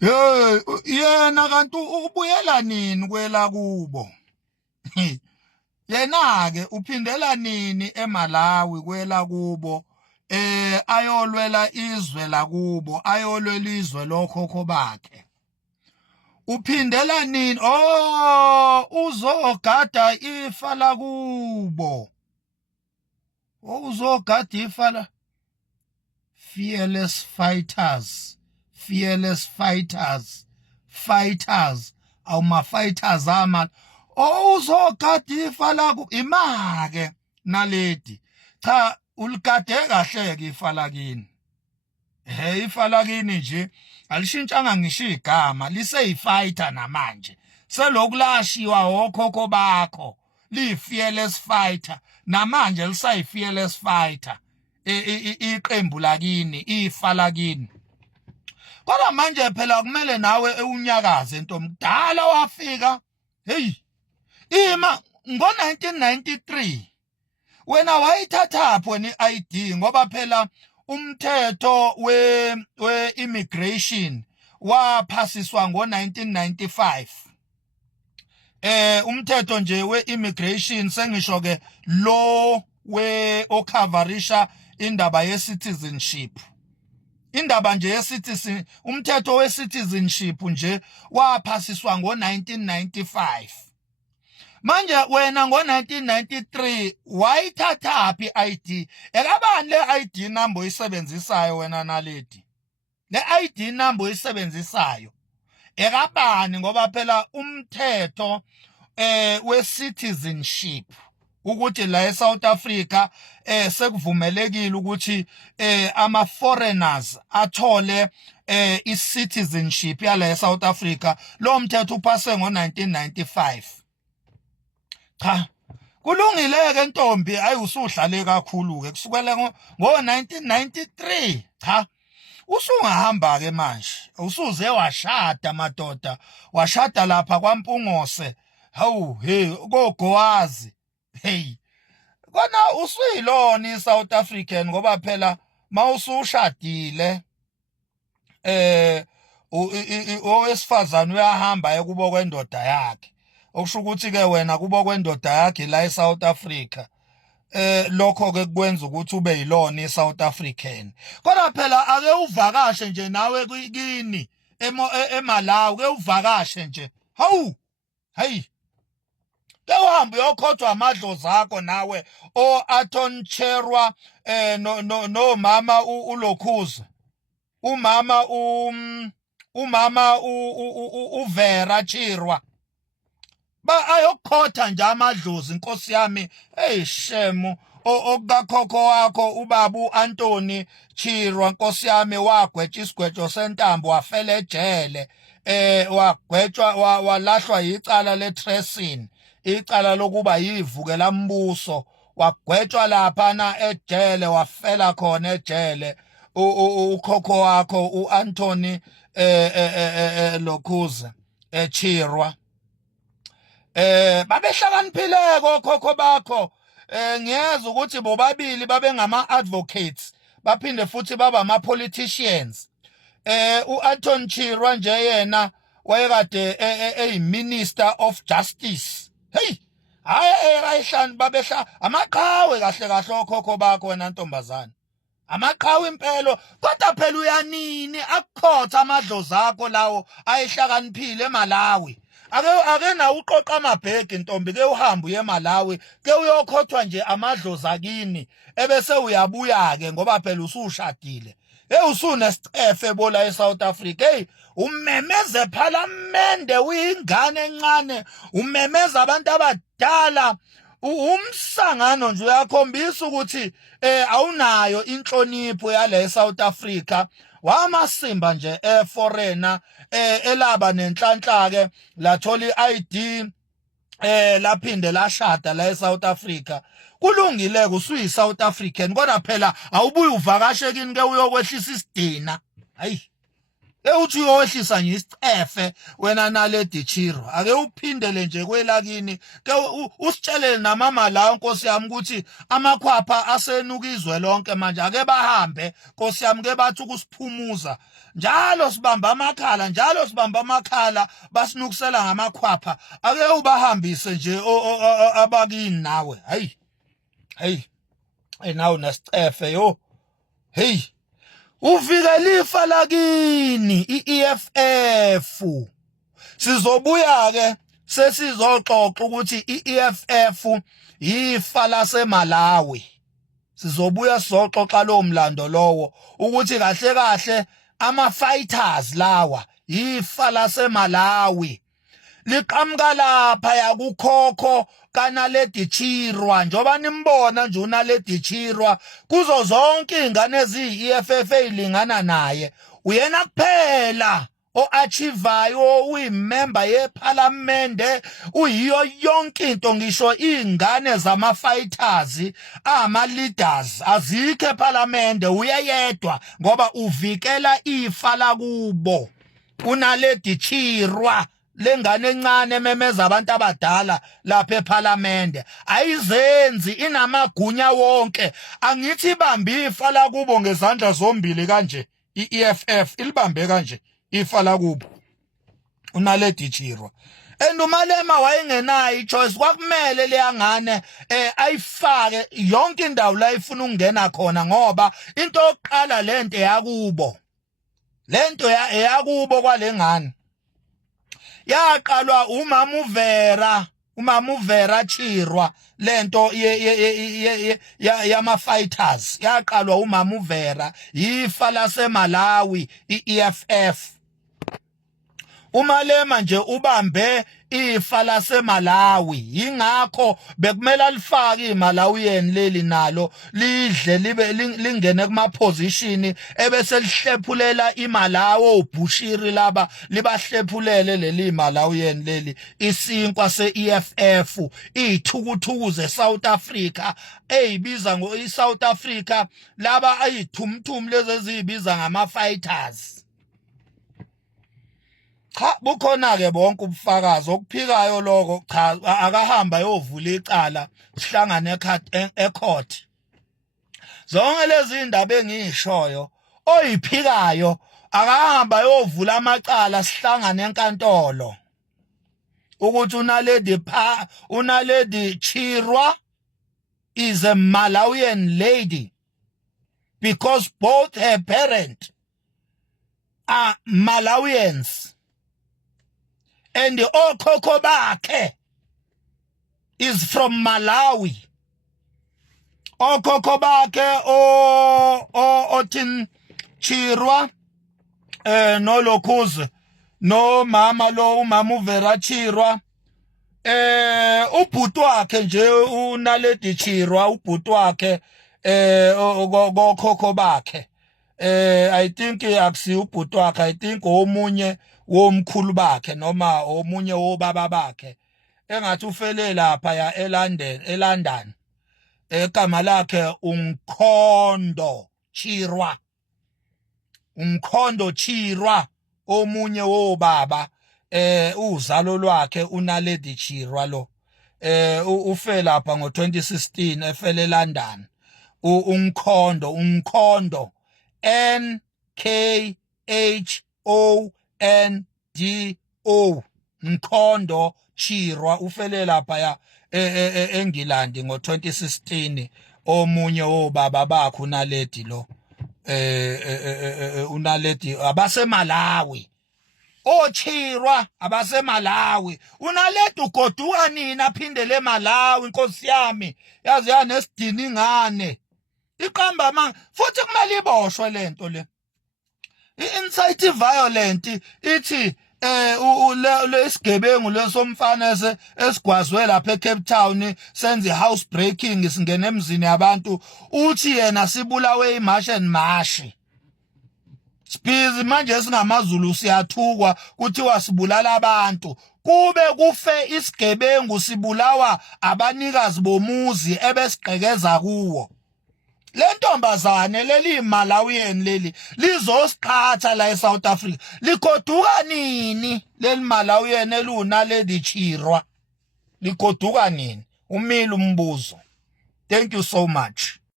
Yena kanti ubuyela nini kwela kubo? Yena ke uphindela nini eMalawi kwela kubo? Ayolwela izwe lakubo, ayolwela izwe lokhokho bakhe. Uphindela nini? Oh, uzogada ifa lakubo. Uzogada ifa la fearless fighters. Fearless fighters, fighters, awuma-fighters ama. Uzogada ifa laku imake naledi. Cha, uligade kahle-ke ifa lakini. Ifa lakini nje, alishintshanga ngisho igama, liseyi-fighter namanje. Selokhu lashiwa okhokho bakho, liyi-fearless fighter, namanje lisayi-fearless fighter. Iqembu lakini, ifa lakini. Kodwa manje phela kumele nawe unyakaze ntomdala wafika. Ngo-1993 wena wayithathaphi wena i-ID ngoba phela umthetho we-immigration waphasiswa ngo-1995. Umthetho nje we-immigration sengisho ke lo okhavarisha indaba ye-citizenship. Indaba nje ye-citizen, umthetho we-citizenship nje waphasiswa ngo-1995. Manje wena ngo-1993 wayithathaphi i-ID? Ekabani le-ID number oyisebenzisayo wena naledi? Le-ID number oyisebenzisayo ekabani? Ngoba phela umthetho we-citizenship ukuthi la eSouth Africa sekuvumelekile ukuthi ama-foreigners athole i-citizenship yala eSouth Africa. Lo mthetho uphase ngo-1995. Cha, kulungile-ke ntombi, ayi usuhlale kakhulu-ke kusukela ngo-1993. Cha, usungahamba-ke manje, usuze washada madoda, washada lapha kwaMpungose, koGowazi. Kona usuyilona i-South African ngoba phela mawusushadile owesifazane uyahamba kubo kwendoda yakhe. Okusho ukuthi ke wena kubo kwendoda yakhe la eSouth Africa lokho ke kwenza ukuthi ube yilona iSouth African. Kodwa phela ake uvakashe nje nawe kini eMalawi, ke uvakashe nje. Ke uhambe uyokhothwa amadlozi akho nawe o-Anton Cherwa no mama uLokhuza, umama uVera Chirwa. Ayokukhotha nje amadlozi Nkosi yami. Shemu okukakhokho wakho ubaba uAntoni Chirwa Nkosi yami wagwetshwa isigwetsho sentambo wafela ejele. Wagwetshwa walahlwa icala le-treason, icala lokuba yivukela mbuso. Wagwetshwa laphana ejele, wafela khona ejele ukhokho wakho uAntoni Lokhuza Chirwa. Babehlakaniphile kokhokho bakho. Ngiyeza ukuthi bobabili babengama-advocates, baphinde futhi baba ama-politicians. U-Anton Chirwa nje yena wayekade eyi-Minister of Justice. Hayi amaqhawe kahle kahle okhokho bakho wena ntombazane. Amaqhawe impelo. Kodwa phela uyanini akukhotha amadlozi akho lawo ayehlakaniphile eMalawi. Ake na uqoqa amabhegi ntombi, ke uhambe uye eMalawi, ke uyokhothwa nje amadlozi akini ebese uyabuya-ke ngoba phela usushadile. Usunesicefe bola eSouth Africa. Umemeze ephalamende uyingane encane, umemeza abantu abadala. Umsangano nje uyakhombisa ukuthi awunayo inhlonipho yale eSouth Africa. Wamasimba nje foreigner elaba nenhlanhla-ke lathola i-ID laphinde lashada la eSouth Africa. Kulungile-ke usuyi-South African, kodwa phela awubuye uvakashe kini ke uyokwehlisa isidina. Uthi uyohlisa nje isicefe wena nale Dichiro ake uphindele nje kwelakini ke usitshelele namama la Nkosi yami ukuthi amakhwapha asenukizwe lonke manje ake bahambe Nkosi yami ke bathi ukusiphumuza njalo sibamba amakhala basinukisela ngamakhwapha ake ubahambise nje abakini nawe hey nawo nasicefe yo hey uvikela ifa lakini iEFF sizobuya ke sesizoxoxa ukuthi iEFF yifa laseMalawi sizobuya sizoxoxa lo mlando lowo ukuthi kahle ama fighters lawa yifa laseMalawi liqhamuka lapha yakukhokho kanale Dichirwa njoba nimbona nje unale Dichirwa kuzo zonke ingane eziyi-EFF ezilingana naye uyena kuphela o-achievayo uyimember yePhalamende uyiyo yonke into ngisho ingane zama-fighters ama-leaders azikho ePhalamende uyedwa ngoba uvikela ifa lakubo unale Dichirwa lengane encane ememeza abantu abadala lapha ePhalamende ayizenzi inamagunya wonke angithi ibambe ifa lakubo ngezandla zombili kanje iEFF ilibambe kanje ifa lakubo unale Dichirwa Umalema wayengenayo ichoice kwakumele leyangane ayifake yonke indawo la ifuna ukungena khona ngoba into yokuqala lento yakubo lento yakubo kwalengane yaqalwa umama uVera Chirwa lento yama fighters yaqalwa umama uVera yifa laseMalawi iEFF umalema nje ubambe ifa laseMalawi ingakho bekumele alifake iMalawian leli nalo lidle libe lingene kuma position ebese lihlephulela iMalawi oBushiri laba libahlephulele leli Malawian leli isinkwa seEFF ithukuthuku zeSouth Africa ezibiza ngoSouth Africa laba ayithumthum lezi ezibiza ngama fighters cha bukhona ke bonke ubufakazi okuphikayo lokho cha akahamba yovula icala sihlangane ecourt zonke lezi indaba engishoyo oyiphikayo akahamba yovula amacala sihlangane enkantolo ukuthi unaledi Chirwa is a Malawian lady because both her parents are Malawians and the okhokho bakhe is from Malawi okhokho bakhe otin Chirwa no Lokhuze no mama umama uVera Chirwa ubhuti wakhe nje unale Dichirwa ubhuti wakhe okhokho bakhe I think akusi ubhuti wakhe I think omunye womkhulu bakhe noma omunye wobaba bakhe engathi ufele lapha ya eLondon egama lakhe Umkhondo Chirwa omunye wobaba uzalo lwakhe unale Dichirwa lo ufele lapha ngo2016 efele eLondon Umkhondo NKHONDO Mkhondo Chirwa ufele lapha ya eNgilandi ngo2016 omunye wobaba bakhe unaledi lo unaledi abaseMalawi Chirwa abaseMalawi unaledi ugoduka nini aphindele eMalawi Nkosi yami yazi yanesidini ingane iqamba futhi kumele iboshwe lento le i-incite violent ithi lesigebengu lesomfana esigwazwe lapha eCape Town senze house breaking singene emzini yabantu uthi yena sibulawe imash Spizi manje esingamaZulu siyathukwa kuthiwa sibulala abantu kube kufe isigebengu sibulawa abanikazi bomuzi ebesigqekeza kuwo le ntombazane leli Malawian leli lizosiqhatha la eSouth Africa likoduka nini leli Malawian eluna ledi chirwa likoduka nini umile umbuzo. Thank you so much.